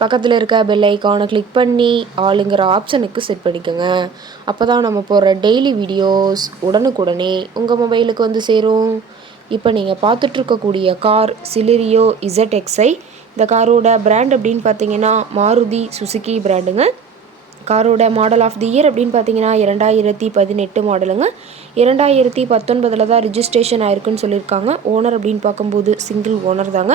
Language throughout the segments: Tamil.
பக்கத்தில் இருக்க பெல் ஐக்கானை கிளிக் பண்ணி ஆளுங்கிற ஆப்ஷனுக்கு செட் பண்ணிக்கோங்க. அப்போ தான் நம்ம போடுற டெய்லி வீடியோஸ் உடனுக்குடனே உங்கள் மொபைலுக்கு வந்து சேரும். இப்போ நீங்கள் பார்த்துட்ருக்கக்கூடிய கார் சிலிரியோ இசட் எக்ஸை இந்த காரோட பிராண்ட் அப்படின்னு பார்த்தீங்கன்னா மாருதி சுசுக்கி பிராண்டுங்க காரோட மாடல் ஆஃப் தி இயர் அப்படின்னு பார்த்தீங்கன்னா இரண்டாயிரத்தி பதினெட்டு மாடலுங்க இரண்டாயிரத்தி பத்தொன்பதில் தான் ரிஜிஸ்ட்ரேஷன் ஆயிருக்குன்னு சொல்லியிருக்காங்க. ஓனர் அப்படின்னு பார்க்கும்போது சிங்கிள் ஓனர் தாங்க.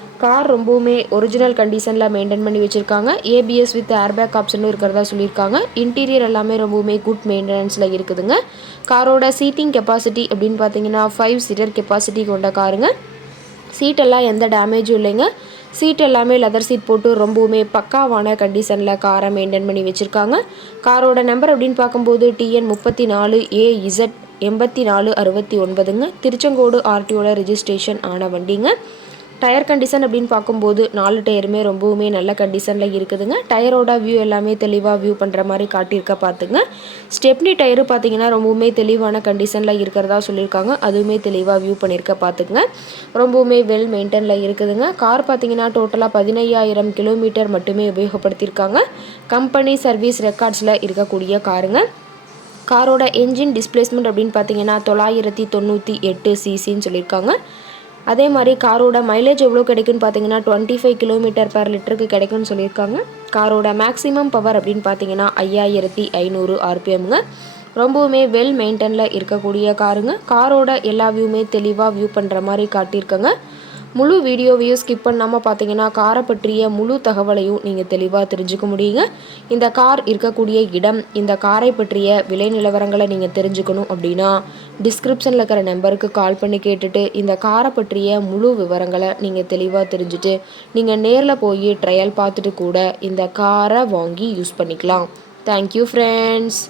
கார் ரொம்பவுமே ஒரிஜினல் கண்டிஷனில் மெயின்டைன் பண்ணி வச்சுருக்காங்க. ஏபிஎஸ் வித் ஏர்பேக் ஆப்ஷனும் இருக்கிறதா சொல்லியிருக்காங்க. இன்டீரியர் எல்லாமே ரொம்பவுமே குட் மெயின்டெனன்ஸில் இருக்குதுங்க. காரோட சீட்டிங் கெப்பாசிட்டி அப்படின்னு பார்த்தீங்கன்னா ஃபைவ் சீட்டர் கெப்பாசிட்டி கொண்ட காருங்க. சீட்டெல்லாம் எந்த டேமேஜும் இல்லைங்க. சீட் எல்லாமே லெதர் சீட் போட்டு ரொம்பவுமே பக்காவான கண்டிஷனில் காரை மெயின்டைன் பண்ணி வச்சுருக்காங்க. காரோட நம்பர் அப்படின்னு பார்க்கும்போது டிஎன் முப்பத்தி நாலு ஏ இசட் எண்பத்தி நாலு அறுபத்தி ஒன்பதுங்க. திருச்செங்கோடு ஆர்டிஓட ரிஜிஸ்ட்ரேஷன் ஆன வண்டிங்க. டயர் கண்டிஷன் அப்படின்னு பார்க்கும்போது நாலு டயருமே ரொம்பவுமே நல்ல கண்டிஷனில் இருக்குதுங்க. டயரோட வியூ எல்லாமே தெளிவாக வியூ பண்ணுற மாதிரி காட்டியிருக்க பார்த்துங்க ஸ்டெப்னி டயரு பார்த்தீங்கன்னா ரொம்பவுமே தெளிவான கண்டிஷனில் இருக்கிறதா சொல்லியிருக்காங்க. அதுவுமே தெளிவாக வியூ பண்ணியிருக்க பார்த்துக்குங்க ரொம்பவுமே வெல் மெயின்டெனில் இருக்குதுங்க. கார் பார்த்தீங்கன்னா டோட்டலாக பதினையாயிரம் கிலோமீட்டர் மட்டுமே உபயோகப்படுத்தியிருக்காங்க. கம்பெனி சர்வீஸ் ரெக்கார்ட்ஸில் இருக்கக்கூடிய காருங்க. காரோட என்ஜின் டிஸ்பிளேஸ்மெண்ட் அப்படின்னு பார்த்தீங்கன்னா தொள்ளாயிரத்தி தொண்ணூற்றி எட்டு சிசின்னு சொல்லியிருக்காங்க. அதே மாதிரி காரோட மைலேஜ் எவ்வளோ கிடைக்குன்னு பார்த்தீங்கன்னா டுவெண்ட்டி ஃபைவ் கிலோமீட்டர் பர் லிட்டருக்கு கிடைக்கும்னு சொல்லியிருக்காங்க. காரோட மேக்ஸிமம் பவர் அப்படின்னு பார்த்தீங்கன்னா ஐயாயிரத்தி ஐநூறு ஆர்பிஎம்ங்க ரொம்பவுமே வெல் மெயின்டெனில் இருக்கக்கூடிய காருங்க. காரோட எல்லா வியூமே தெளிவாக வியூ பண்ணுற மாதிரி காட்டியிருக்கங்க. முழு வீடியோவையும் ஸ்கிப் பண்ணாமல் பார்த்தீங்கன்னா காரை பற்றிய முழு தகவலையும் நீங்கள் தெளிவாக தெரிஞ்சுக்க முடியுங்க. இந்த கார் இருக்கக்கூடிய இடம் இந்த காரை பற்றிய விலை நிலவரங்களை நீங்கள் தெரிஞ்சுக்கணும் அப்படின்னா டிஸ்கிரிப்ஷனில் இருக்கிற நம்பருக்கு கால் பண்ணி கேட்டுட்டு இந்த காரை பற்றிய முழு விவரங்களை நீங்கள் தெளிவாக தெரிஞ்சுட்டு நீங்கள் நேரில் போய் ட்ரையல் பார்த்துட்டு கூட இந்த காரை வாங்கி யூஸ் பண்ணிக்கலாம். Thank you friends